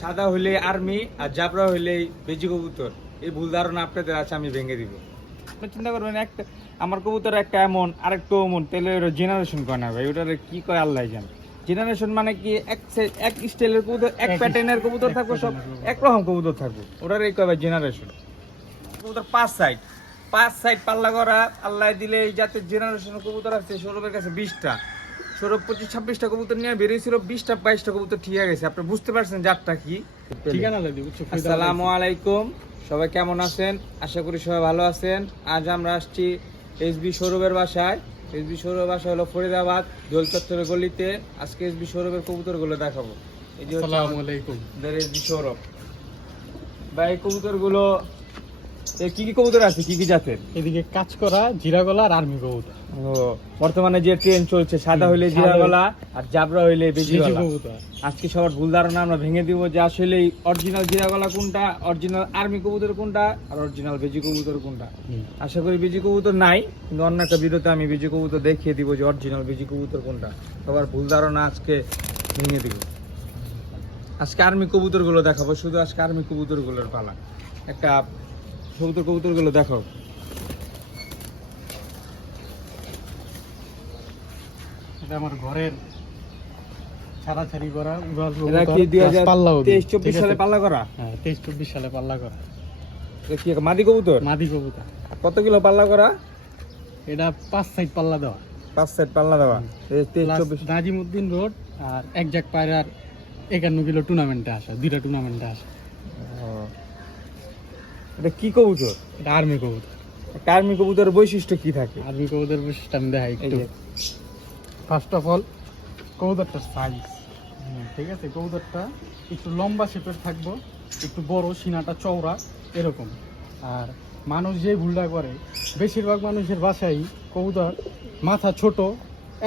সাদা হইলে আর্মি আর জাবরা হইলে বেজি কবুতর। এই ভুল ধারণা আপনাদের আছে আমি ভেঙে দিব। চিন্তা করবেন একটা আমার কবুতর একটা এমন আরেকটা এমন তাহলে জেনারেশন করে না ভাই? ওটার কি কয় আল্লাহ জান। জেনারেশন মানে কি এক এক স্টাইলের কবুতর এক প্যাটার্নের কবুতর থাকব সব। একরকম কবুতর থাকব। ওটার এই কয় জেনারেশন কবুতর পাঁচ সাইড পাঁচ সাইড পাল্লা করা আল্লাহ দিলে এই জাতের জেনারেশন কবুতর আছে সৌরভের কাছে বিশটা। সৌরভ পঁচিশ ছাব্বিশটা কবুতর নিয়ে বেরিয়েছিল বিশটা বাইশটা কবুতর ঠিক গেছে। আপনি বুঝতে পারছেন জাতটা কি? ঠিকানা আসসালামু আলাইকুম। সবাই কেমন আছেন? আশা করি সবাই ভালো আছেন। আজ আমরা আসছি এসবি সৌরভের বাসায়। এসবি সৌরভের বাসা হলো ফরিদাবাদ দোল চত্বরের গলিতে। আজকে এসবি সৌরভের কবুতরগুলো দেখাবো। এই যে হচ্ছে আসসালামু আলাইকুম। এসবি সৌরভ। এই কবুতরগুলো কি কি কবুতর আছে? কি কি জাতের? এদিকে কাজ করা জিরা গলা আর আর্মি কবুতর। ও বর্তমানে যে ট্রেন চলছে সাদা হইলে জিরা গলা আর জাবরা হইলে বেজি কবুতর। আজকে সবার ভুল ধারণা আমরা ভেঙে দিব যে আসলে অরিজিনাল জিরা গলা কোনটা অরিজিনাল আর্মি কবুতর কোনটা আর অরিজিনাল বেজি কবুতর কোনটা। আশা করি বেজি কবুতর নাই কিন্তু অন্য একটা ভিডিওতে আমি বেজি কবুতর দেখিয়ে দিব যে অরিজিনাল বেজি কবুতর কোনটা। সবার ভুল ধারণা আজকে ভেঙে দিব। আজকে আর্মি কবুতরগুলো দেখাবো শুধু আজকে আর্মি কবুতরগুলোর পালা। একটা কবুতর কবুতরগুলো দেখাও। এটা আমার ঘরের ছাড়াছাড়ি করা উড়াল এটা কি দুই হাজার পাল্লা তেইশ চব্বিশ সালে পাল্লা করা? হ্যাঁ তেইশ চব্বিশ সালে পাল্লা করা। এটা কি মাদি কবুতর? মাদি কবুতর। কত কিলো পাল্লা করা? এটা পাঁচ সাইড পাল্লা দেওয়া। পাঁচ সেট পাল্লা দেওয়া। এই তেইশ চব্বিশ নাজিমুদ্দিন রোড আর পায়রার একান্ন কিলো টুর্নামেন্টে আসা দুইটা টুর্নামেন্টে আসা। এটা কি কবুতর? এটা আর্মি কবুতর। কার্মি কবুতরের বৈশিষ্ট্য কি থাকে? আর্মি কবুতর বৈশিষ্ট্য আমি দেখাই একটু। ফার্স্ট অফ অল কবুতরটার সাইজ ঠিক আছে? কবুতরটা একটু লম্বা শেপের থাকব একটু বড় সিনাটা চওড়া এরকম। আর মানুষ যে ভুলটা করে বেশিরভাগ মানুষের বাসায় কবুতর মাথা ছোট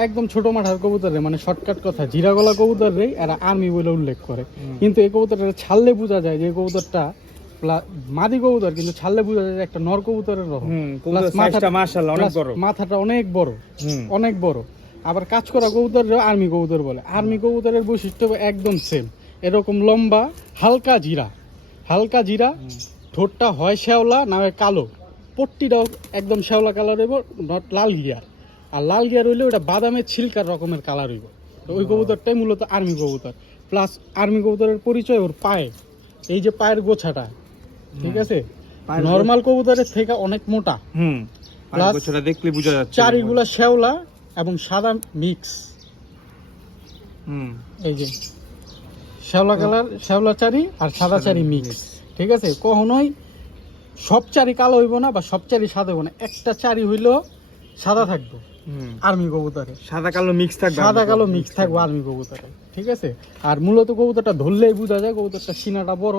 একদম ছোট মাথার কবুতরে মানে শর্টকাট কথা জিরা গলা কবুতর রে এরা আর্মি বলে উল্লেখ করে। কিন্তু এই কবুতরটা ছাড়লে বোঝা যায় যে কবুতরটা মাদি কবুতর কিন্তু ছাড়লে বোঝা যায় একটা নর কবুতরের রকম মাথাটা- অনেক বড়। মাথাটা অনেক বড় অনেক বড়। আবার কাজ করা কবুতর আর্মি কবুতর বলে। আর্মি কবুতরের বৈশিষ্ট্য একদম সেম এরকম লম্বা হালকা জিরা। হালকা জিরা ঠোঁটটা হয় শ্যাওলা না হয় কালো। পট্টিটাও একদম শ্যাওলা কালার হইব নট লাল গিয়ার। আর লাল গিয়ার হইলে ওটা বাদামের ছিলকার রকমের কালার হইব। ওই। কবুতরটাই মূলত আর্মি কবুতর। প্লাস আর্মি কবুতরের পরিচয় ওর পায়ে। এই যে পায়ের গোছাটা ঠিক আছে? নর্মাল কবুতরের থেকে অনেক মোটা। হুম। দেখলে বোঝা যাচ্ছে। চারিগুলা শ্যাওলা এবং সাদা মিক্স হুম। এই যে শ্যাওলা কালার শ্যাওলা চারি আর সাদা চারি মিক্স ঠিক আছে? কখনোই সব চারি কালো হইব না বা সব চারি সাদা হইব না। একটা চারি হইলেও সাদা থাকবে। আর্মি কবুতরে। সাদা কালো মিক্স থাকবে সাদা কালো মিক্স থাকবে আর্মি কবুতরে। ঠিক আছে? আর মূলত কবুতরটা ধরলেই বোঝা যায় কবুতরটা সিনাটা বড়।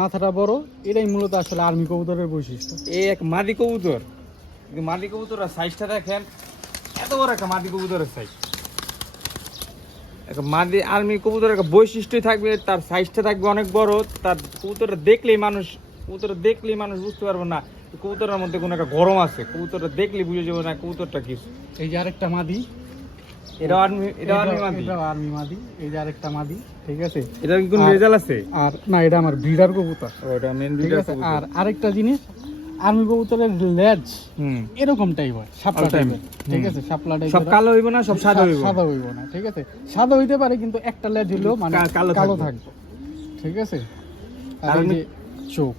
মাথাটা বড় এটাই মূলত আসলে আর্মি কবুতরের বৈশিষ্ট্য। এই এক মাদি কবুতর। মাদি কবুতরের সাইজটা দেখেন এত বড় একটা মাদি কবুতরের সাইজ একটা মাদি আর্মি কবুতরের একটা বৈশিষ্ট্যই থাকবে তার সাইজটা থাকবে অনেক বড়। তার কবুতরটা দেখলেই মানুষ কবুতরটা দেখলেই মানুষ বুঝতে পারবে না কবুতরের মধ্যে কোনো একটা গরম আছে কবুতরটা দেখলেই বুঝে যাবে না কবুতরটা কি এই যে আরেকটা মাদি এটা আর্মি এটা আর্মি মাদি। এটা আর্মি মাদি এই যে আরেকটা মাদি ঠিক আছে? এটা কি কোনো আর- আছে? আর না এটা আমার ব্রিডার কবুতর। ও মেন ঠিক আছে? আর আরেকটা জিনিস আর্মি কবুতরের লেজ এরকম টাইপ হয় শাপলা টাইপের ঠিক হুম। আছে? শাপলা সব কালো হইব না সব সাদা হইব? সাদা হইব না ঠিক আছে? সাদা হইতে পারে কিন্তু একটা লেজ হইলেও মানে কালো থাকবে। ঠিক আছে? আর চোখ।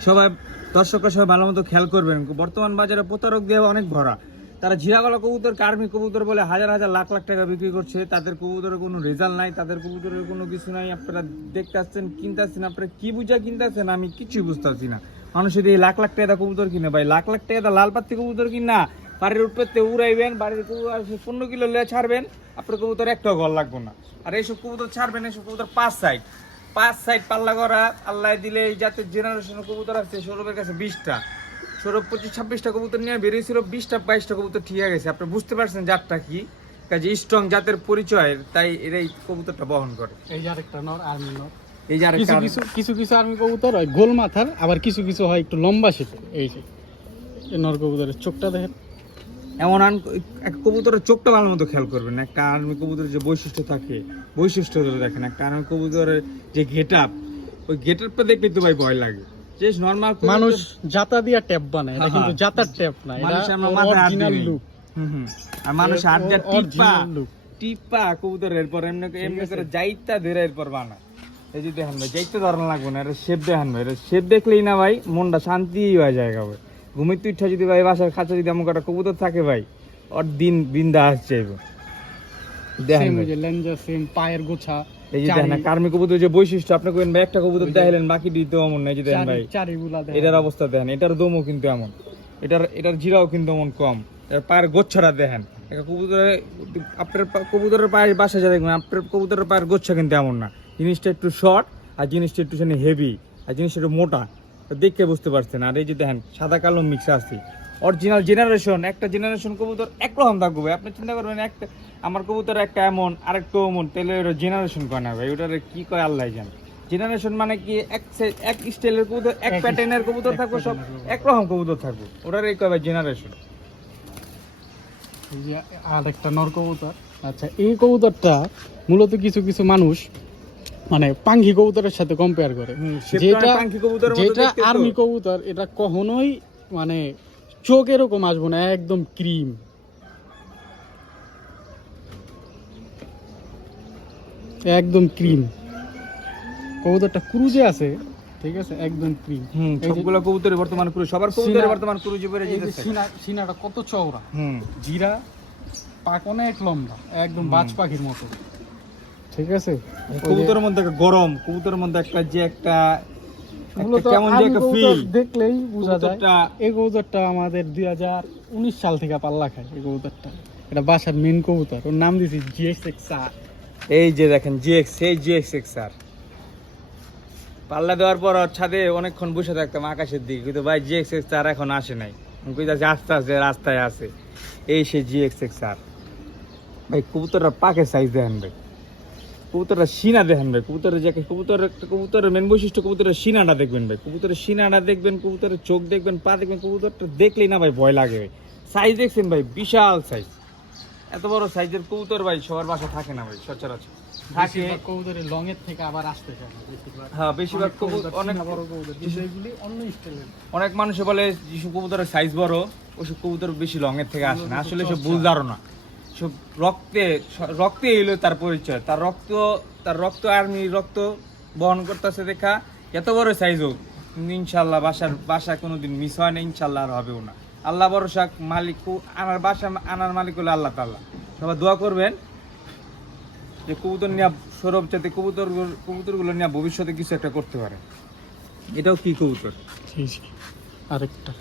সবাই দর্শকরা সবাই ভালো মতো খেয়াল করবেন। বর্তমান বাজারে প্রতারক দিয়ে অনেক ভরা। তারা জিরাগলা কবুতর, কার্মি কবুতর বলে হাজার হাজার লাখ লাখ টাকা বিক্রি করছে। তাদের কবুতরের কোনো রেজাল্ট নাই, তাদের কবুতরের কোনো কিছু নাই। আপনারা দেখতে আসছেন, কিনতে আসছেন, আপনারা কি বুঝা কিনতে আসছেন আমি কিছুই বুঝতে পারছি না। মানুষ যদি লাখ লাখ টাকা কবুতর কিনে ভাই, লাখ লাখ টাকা লাল পাত্তি কবুতর কিন না। বাড়ির উপরতে উড়াইবেন, বাড়ির কবুতর পনেরো কিলো লে ছাড়বেন, আপনার কবুতর একটাও ঘর লাগবে না। আর এইসব কবুতর ছাড়বেন, এইসব কবুতর পাঁচ সাইড পাঁচ সাইড পাল্লা করা আল্লাহ দিলে এই জাতের জেনারেশনের কবুতর আছে, সৌরভের কাছে বিশটা। সৌরভ পঁচিশ ছাব্বিশটা কবুতর নিয়ে বেরিয়েছিল বিশটা বাইশটা কবুতর ঠিক গেছে। আপনি বুঝতে পারছেন জাতটা কি? কাজে স্ট্রং জাতের পরিচয় তাই এরাই কবুতরটা বহন করে। এই যে আরেকটা নর আর্মি নর। এই যে আরেকটা কিছু কিছু কিছু আর্মি কবুতর হয় গোল মাথার আবার কিছু কিছু হয় একটু লম্বা শেপের এই যে এই নর কবুতরের চোখটা দেখেন। এমন আন এক কবুতরের চোখটা ভালো মতো খেয়াল করবেন। একটা আর্মি কবুতরের যে বৈশিষ্ট্য থাকে বৈশিষ্ট্যগুলো দেখেন। একটা আর্মি কবুতরের যে গেট আপ ওই গেট আপটা দেখলে তো ভাই ভয় লাগে। যে নর্মাল মানুষ জাতা দিয়া ট্যাপ বানায় এটা হ্যাঁ, কিন্তু। জাতার ট্যাপ না এটা মানুষ মাথায় হাত অরিজিনাল লুক হুম আর মানুষ দিয়ে টিপা টিপা কবুতর এরপর এমনি এমনি করে যাইতা ধরে এরপর এই যে দেখেন ভাই যাইতে ধরন লাগবে না এটা শেপ দেখেন ভাই এটা শেপ দেখলেই না ভাই মনটা শান্তি হয়ে যায় ভাই। ঘুমিতে ইচ্ছা যদি ভাই বাসার খাঁচা যদি এমন একটা কবুতর থাকে ভাই ওর দিন বিন্দা আসছে দেখেন যে লেঞ্জা সেম পায়ের গোছা। এই যে দেখেন চারি- কার্মি কবুতর যে বৈশিষ্ট্য আপনি কইন ভাই একটা কবুতর বাকি দিতে এমন নাই যে দেখেন ভাই। এটার অবস্থা দেখেন এটার দমও কিন্তু এমন। এটার এটার জিরাও কিন্তু এমন কম। এর পায়ের গোচ্ছাটা দেখেন। একটা কবুতরের আপনার কবুতরের পায়ের বাসা যা দেখবেন আপনার কবুতরের পায়ের গোচ্ছা কিন্তু এমন না। জিনিসটা একটু শর্ট আর জিনিসটা একটু হেভি আর জিনিসটা একটু মোটা। তো দেখে বুঝতে পারছেন। আর এই যে দেখেন সাদা কালো মিক্স আছে। অরিজিনাল জেনারেশন একটা জেনারেশন কবুতর একরকম থাকবে ভাই। আপনি চিন্তা করবেন একটা আমার কবুতর একটা এমন আরেকটা এমন তাহলে জেনারেশন কয় না ভাই? ওটার কি কয় আল্লাহ জানে। জেনারেশন মানে কি এক এক স্টাইলের কবুতর এক প্যাটার্নের কবুতর থাকবে সব একরকম কবুতর থাকবে। ওটার এই কবে জেনারেশন আর একটা নর কবুতর। আচ্ছা এই কবুতরটা মূলত কিছু কিছু মানুষ মানে পাঙ্খি কবুতরের সাথে কম্পেয়ার করে। যেটা যেটা আর্মি কবুতর এটা কখনোই মানে চোখ এরকম আসব না একদম ক্রিম। একদম ক্রিম। কবুতরটা ক্রুজে আছে ঠিক আছে? একদম ক্রিম। হুম সবগুলো কবুতরে বর্তমান ক্রুজ সবার কবুতরে বর্তমান ক্রুজে বেড়ে যেতেছে। সিনা সিনাটা কত চওড়া। হুম। জিরা পাক অনেক লম্বা একদম। বাজ পাখির মতো। ঠিক আছে? কবুতরের মধ্যে একটা গরম কবুতরের মধ্যে একটা যে একটা দেখলেই বোঝা যায় এই কবুতরটা আমাদের দুই হাজার উনিশ সাল থেকে পাল্লা খায় এই কবুতরটা এটা বাসার মেন কবুতর ওর নাম দিয়েছি জিএক্স এক্স আর এই যে দেখেন জিএক্স এই জিএক্স এক্স আর পাল্লা দেওয়ার পর ছাদে অনেকক্ষণ বসে থাকতাম আকাশের দিকে কিন্তু ভাই জিএক্স এক্স আর এখন আসে নাই। কইতাছি আস্তে আস্তে রাস্তায় আছে। এই সে জিএক্স এক্স আর ভাই কবুতরটা পাকে সাইজ দেখেন ভাই কবুতরটা সিনা দেখেন ভাই কবুতরের যে কবুতরের কবুতরের মেন বৈশিষ্ট্য কবুতরের সিনাটা দেখবেন ভাই। কবুতরের সিনাটা দেখবেন কবুতরের চোখ দেখবেন পা দেখবেন কবুতরটা দেখলেই না ভাই ভয় লাগে ভাই। সাইজ দেখছেন ভাই বিশাল সাইজ এত বড় সাইজের কবুতর ভাই সবার বাসা থাকে না ভাই সচরাচর। থাকে। বেশিরভাগ কবুতরের লং এর থেকে আবার আসতে চায় হ্যাঁ বেশিরভাগ অনেক কবুতর কবুতর, অনেক বড় কবুতর অন্য স্টাইলের অনেক মানুষে বলে যেসব কবুতরের সাইজ বড় ওসব কবুতর বেশি লং এর থেকে আসে না। আসলে সব ভুল ধারণা। সব রক্তে রক্তে এলো তার পরিচয়। তার রক্ত তার রক্ত আর্মি রক্ত বহন করতেছে দেখা। এত বড় সাইজ হোক ইনশাল্লাহ বাসার, বাসা কোনো দিন মিস হয় না ইনশাল্লাহ আর হবেও না। আল্লাহ ভরসা, মালিক আনার বাসা, আনার মালিক হলো আল্লাহ তাল্লাহ সবাই দোয়া করবেন যে কবুতর নিয়ে সৌরভ যাতে কবুতর, কবুতরগুলো নিয়ে ভবিষ্যতে কিছু একটা করতে পারে। এটাও কি কবুতর? আরেকটা।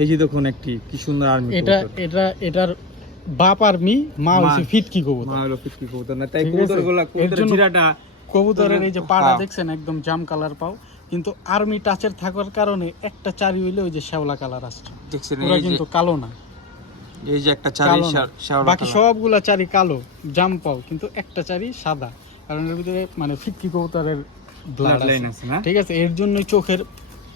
এই যে দেখুন একটি কি সুন্দর আর্মি এটা এটা এটার বাপ আর্মি মা হচ্ছে ফিটকি কবুতর। মা হলো ফিটকি কবুতর। না তাই? কবুতরগুলো এর কবুতরের জিরাটা কবুতরের এই যে পাড়া হ্যাঁ। দেখছেন একদম জাম কালার পাও। কিন্তু আর্মি টাচের থাকার কারণে একটা চারি হইলে ওই যে শ্যাওলা কালার আসছে। দেখছেন যে কিন্তু কালো না। এই যে একটা চারি শ্যাওলা বাকি সবগুলা চারি কালো জাম পাও কিন্তু একটা চারি সাদা। কারণ এর ভিতরে মানে ফিটকি কবুতরের ব্লাড লাইন আছে। না? ঠিক আছে? এর জন্যই চোখের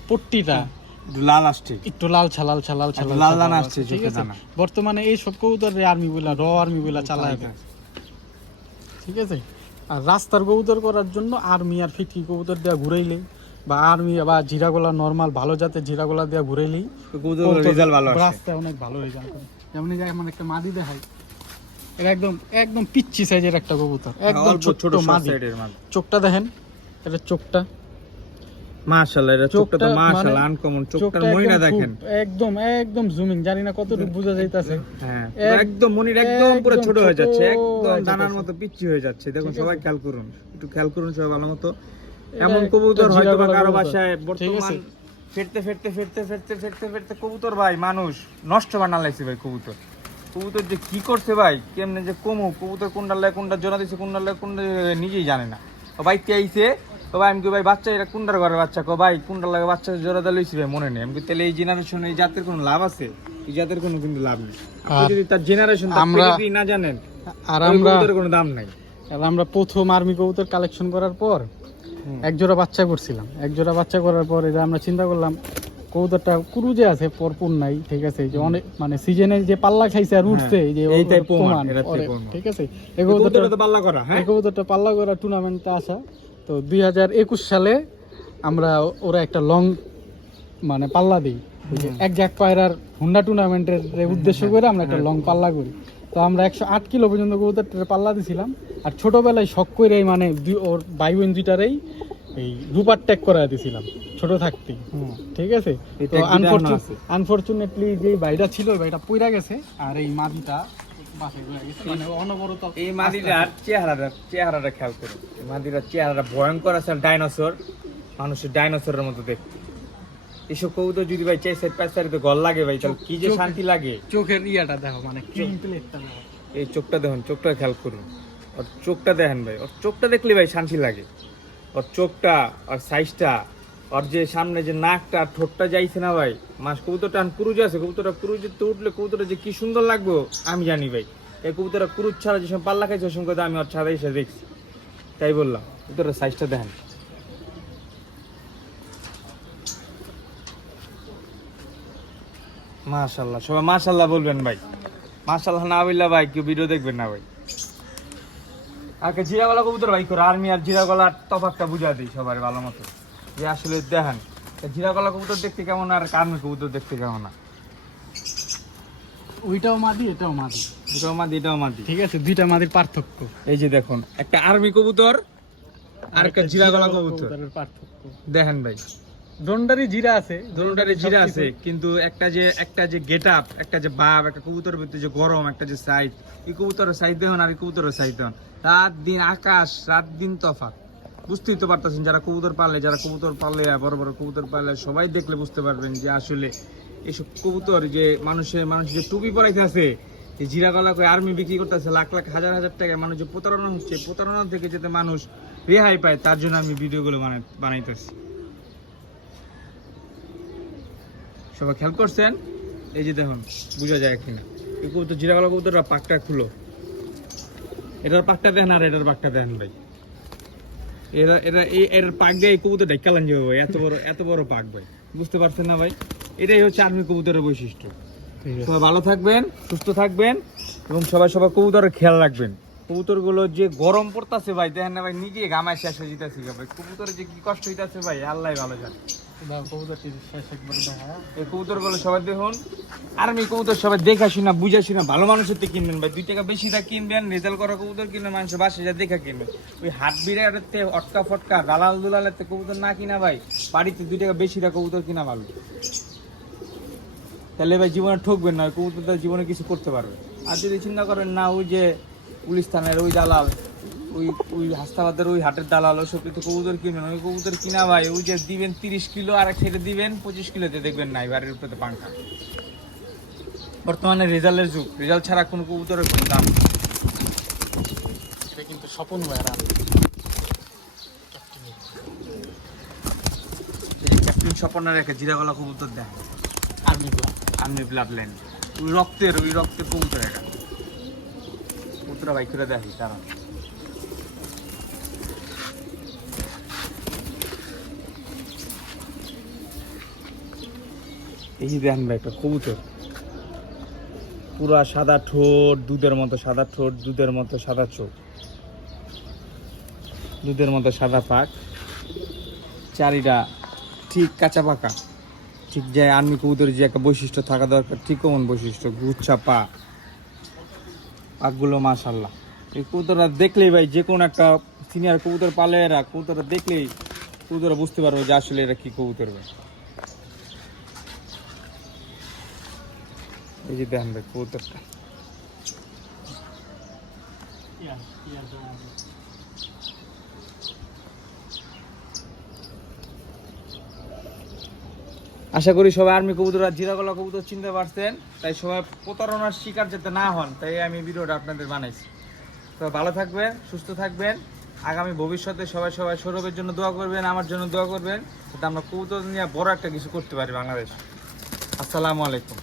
পট্টিটা একটু লাল আসছে। একটু লাল ছালাল ছালাল ছালাল লাল লাল আসছে ঠিক আছে? বর্তমানে এই সব আর্মি বলা র আর্মি বলা চালায় ঠিক আছে? আর রাস্তার কবুতর করার জন্য আর্মি আর ফিটকি কবুতর দেওয়া ঘুরাইলেই বা আর্মি বা জিরাগোলা নর্মাল ভালো জাতের জিরাগোলা দেওয়া ঘুরাইলেই রেজাল্ট ভালো রাস্তায় অনেক ভালো রেজাল্ট করে। যেমন এই যে এমন একটা মাদি দেখাই এটা একদম একদম পিচ্ছি সাইজের একটা কবুতর একদম হ্যাঁ, ছোট ছোট মাদি। চোখটা দেখেন এটা চোখটা। মাশাআল্লাহ এটা চোখটা তো চোখটা মাশাআল্লাহ মানে- আনকমন চোখটার মনিরা দেখেন। একদম একদম জুমিং জানি না কতটুকু বোঝা যাইতাছে। হ্যাঁ একদম মনির একদম পুরো ছোট হয়ে যাচ্ছে একদম দানার মতো পিচ্ছি হয়ে যাচ্ছে। দেখুন সবাই খেয়াল করুন একটু খেয়াল করুন সবাই ভালো মতো। এমন কবুতর হয়তো বা কারও বাসায় বর্তমান ফেরতে ফেরতে ফেরতে ফেরতে ফেরতে ফেরতে কবুতর ভাই মানুষ নষ্ট বানা লাগছে ভাই কবুতর। কবুতর যে কি করছে ভাই কেমনে যে কমু কবুতর কোনটা লাগে কোনটা জোড়া দিছে কোনটা লাগে কোনটা নিজেই জানে না। ভাই তে ভাই আমি ভাই বাচ্চা এটা কোনটার ঘরের বাচ্চা কো ভাই লাগে বাচ্চা জোড়া লইছি ভাই মনে নেই। আমি তাহলে এই জেনারেশন এই জাতের কোনো লাভ আছে? এই জাতের কোনো কিন্তু লাভ নেই। আপনি যদি তার জেনারেশন আমরা- না জানেন আর আমরা কোনো দাম নাই। আমরা প্রথম আর্মি কবুতর কালেকশন করার পর এক জোড়া বাচ্চা করছিলাম। এক জোড়া বাচ্চা করার পরে যে আমরা চিন্তা করলাম কবুতরটা কুরুজে আছে পরপুর নাই ঠিক আছে? যে অনেক মানে সিজনে যে পাল্লা খাইছে আর হ্যাঁ, উঠছে যে। ঠিক আছে? এই এই কবুতরটা পাল্লা করা হ্যাঁ? এই কবুতরটা পাল্লা করা টুর্নামেন্টে আসা। তো দুই হাজার একুশ সালে আমরা ওরা একটা লং মানে পাল্লা দিই। এক জ্যাক পায়রার হুন্ডা টুর্নামেন্টের উদ্দেশ্য করে আমরা একটা। লং পাল্লা করি। তো আমরা একশো আট কিলো পর্যন্ত কবুতরটার পাল্লা দিছিলাম। আর ছোটোবেলায় শখ করে মানে দুই- ওর ভাই বোন দুইটারেই এই রুপার ট্যাগ করা দিছিলাম ছোট থাকতেই। ঠিক আছে? তো। আনফরচুনেটলি যে ভাইটা ছিল ওই ভাইটা পইরা গেছে। আর এই মাদিটা মানে এই চেহারাটা চেহারাটা খেয়াল করুন এই চেহারাটা ভয়ঙ্কর আছে ডাইনোসর মানুষের ডাইনোসরের মতো দেখতে। এসব কবুতর যদি ভাই চাই সেট পাঁচ তারিখে গল লাগে ভাই তাহলে কি যে শান্তি লাগে? চোখের ইয়াটা দেখো মানে এই চোখটা দেখুন চোখটা খেয়াল করুন। ওর চোখটা দেখেন ভাই ওর চোখটা দেখলে ভাই শান্তি লাগে। ওর চোখটা আর সাইজটা ওর যে সামনে যে নাকটা আর ঠোঁটটা যাইছে না ভাই, মাস কবুতরটা কুরুজ আছে, কবুতরটা তো উঠলে কবুতরটা যে কি সুন্দর লাগবো, আমি জানি ভাই। এই কবুতরটা কুরুজ ছাড়া যে সময় পাল্লা খাইছে সময় কথা আমি ওর ছাড়া এসে দেখছি। তাই বললাম, কবুতরের সাইজটা দেখেন। মাশাল্লাহ সবাই মাশাল্লাহ বলবেন ভাই। মাশাল্লাহ না বললে ভাই, কেউ ভিডিও দেখবেন না ভাই। আগে জিরা গলা কবুতর ভাই, করে আর্মি আর জিরা গলার তফাৎটা বুঝা দিই সবার ভালো মতো। যে আসলে দেখেন জিরা গলা কবুতর দেখতে কেমন আর কার্মি কবুতর দেখতে কেমন না? ওইটাও মাদি এটাও মাদি। দুটো মাদি এটাও মাদি। ঠিক আছে দুইটা মাদির পার্থক্য। এই যে দেখুন একটা আর্মি কবুতর আর একটা জিরা গলা কবুতর। কবুতরের পার্থক্য। দেখেন ভাই দন্ডারি জিরা আছে দুটোটারে জিরা আছে কিন্তু একটা যে একটা যে গেট আপ একটা যে বাপ একটা কবুতরের ভিতরে যে গরম একটা যে সাইজ এই কবুতরের সাইজ দেখুন আর এই কবুতরের সাইজ দেখুন। রাত দিন আকাশ রাত দিন তফাৎ। বুঝতেই তো পারতেছেন, যারা কবুতর পালে, যারা কবুতর পালে, বড় বড় কবুতর পালে, সবাই দেখলে বুঝতে পারবেন যে আসলে এইসব কবুতর যে মানুষের মানুষ যে টুপি পরাইতে আছে জিরা গলা করে আর্মি বিক্রি করতেছে, লাখ লাখ, হাজার হাজার টাকায় মানুষ যে প্রতারণা হচ্ছে, প্রতারণা থেকে যাতে মানুষ রেহাই পায়, তার জন্য আমি ভিডিওগুলো বানাই, বানাইতেছি। সবাই খেয়াল করছেন? এই যে দেখুন, বোঝা যায় কিনা। এই কবুতর জিরা গলা কবুতরটা পাকটা খুলো। এটার পাকটা দেন আর এটার পাকটা দেন ভাই। এরা এরা এই এটার পাক দিয়ে এই কবুতর ডাক্কালান যাবে ভাই এত বড় এত বড় পাক ভাই। বুঝতে পারছেন না ভাই? এটাই হচ্ছে আর্মি কবুতরের বৈশিষ্ট্য। সবাই ভালো থাকবেন সুস্থ থাকবেন এবং সবাই সবাই কবুতরের খেয়াল রাখবেন। কবুতরগুলো যে গরম পড়তাছে ভাই দেখেন না ভাই নিজে ঘামায় শেষ হয়ে যেতেছি ভাই। কবুতরের যে কি কষ্ট হইতাছে ভাই আল্লাহ ভালো জানে। এই সবাই দেখুন। সবাই ভালো মানুষের কিনবেন ভাই। দুই টাকা কিনবেন, রেজাল্ট করা বাসে যা দেখা ওই অটকা ফটকা, দালাল না কিনা ভাই, বাড়িতে দুই টাকা কিনা তাহলে জীবনে ঠকবেন না কবুতর জীবনে কিছু করতে পারবে। আর যদি চিন্তা করেন না, ওই যে পুলিশ থানার ওই দালাল ওই ওই হাস্তাবাদের ওই হাটের দালাল ওই সব তো কবুতর কিনবেন ওই কবুতর কিনা ভাই? ওই যে দিবেন তিরিশ কিলো আর ছেড়ে দিবেন পঁচিশ কিলোতে দেখবেন নাই বাড়ির উপরে পাঙ্খা বর্তমানে রেজাল্টের যুগ। রেজাল্ট ছাড়া কোনো কবুতরের কোনো দাম। এটা কিন্তু স্বপন যে ক্যাপ্টেন স্বপনের একটা জিরাগলা কবুতর দেখ আর্মি আমি ব্লাড ল্যান্ড ওই রক্তের ওই রক্তের কবুতর এটা। কবুতর বাইক করে দেখি তারা এই যে দেখেন ভাই, একটা কবুতর। পুরা সাদা ঠোঁট, দুধের মতো সাদা ঠোঁট, দুধের মতো সাদা চোখ। দুধের মতো সাদা পাক। চারিটা ঠিক কাঁচা পাকা। ঠিক যে আর্মি কবুতরের যে একটা বৈশিষ্ট্য থাকা দরকার, ঠিক কোমন বৈশিষ্ট্য, গুচ্ছা পা। পাকগুলো মাশাল্লাহ এই কবুতরটা দেখলেই ভাই, যে কোনো একটা সিনিয়র কবুতর পালে এরা কবুতরটা দেখলেই কবুতররা বুঝতে পারবে যে আসলে এরা কী কবুতর ভাই। এই যে দেখেন ভাই কবুতরটা। আশা করি সবাই আর্মি কবুতর আর জিরাগলা কবুতর চিনতে পারছেন। তাই সবাই প্রতারণার শিকার যাতে না হন, তাই আমি ভিডিওটা আপনাদের বানাইছি। তো ভালো থাকবেন, সুস্থ থাকবেন। আগামী ভবিষ্যতে সবাই সবাই সৌরভের জন্য দোয়া করবেন, আমার জন্য দোয়া করবেন। যাতে আমরা কবুতর নিয়ে বড় একটা কিছু করতে পারি বাংলাদেশ। আসসালামু আলাইকুম।